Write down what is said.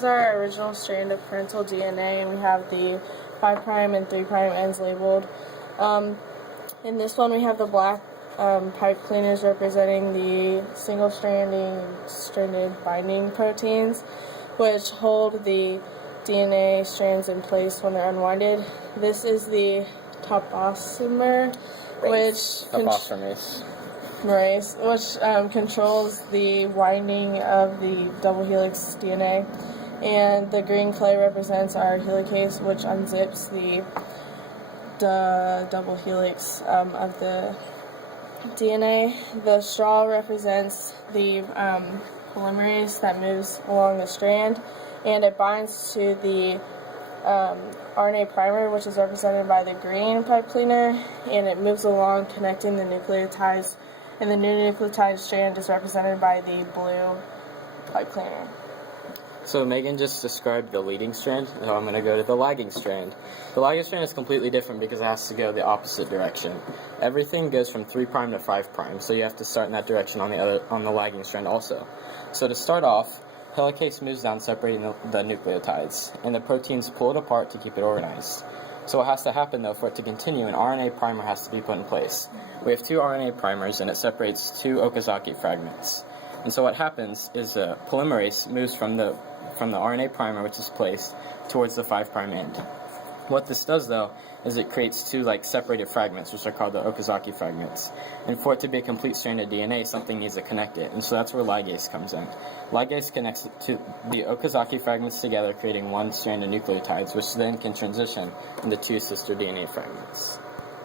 is our original strand of parental DNA, and we have the 5' and 3' ends labeled. In this one, we have the black pipe cleaners representing the single-stranded binding proteins, which hold the DNA strands in place when they're unwinded. This is the toposomer, which controls the winding of the double helix DNA, and the green clay represents our helicase, which unzips the double helix of the DNA. The straw represents the polymerase that moves along the strand, and it binds to the RNA primer, which is represented by the green pipe cleaner, and it moves along connecting the nucleotides, and the new nucleotide strand is represented by the blue pipe cleaner. So Megan just described the leading strand, so I'm going to go to the lagging strand. The lagging strand is completely different because it has to go the opposite direction. Everything goes from 3' to 5', so you have to start in that direction on the lagging strand also. So to start off, helicase moves down separating the nucleotides, and the proteins pull it apart to keep it organized. So what has to happen though for it to continue, an RNA primer has to be put in place. We have 2 RNA primers, and it separates 2 Okazaki fragments. And so what happens is the polymerase moves from the RNA primer, which is placed, towards the 5' end. What this does though is it creates 2 separated fragments, which are called the Okazaki fragments. And for it to be a complete strand of DNA, something needs to connect it, and so that's where ligase comes in. Ligase connects the Okazaki fragments together, creating one strand of nucleotides, which then can transition into 2 sister DNA fragments.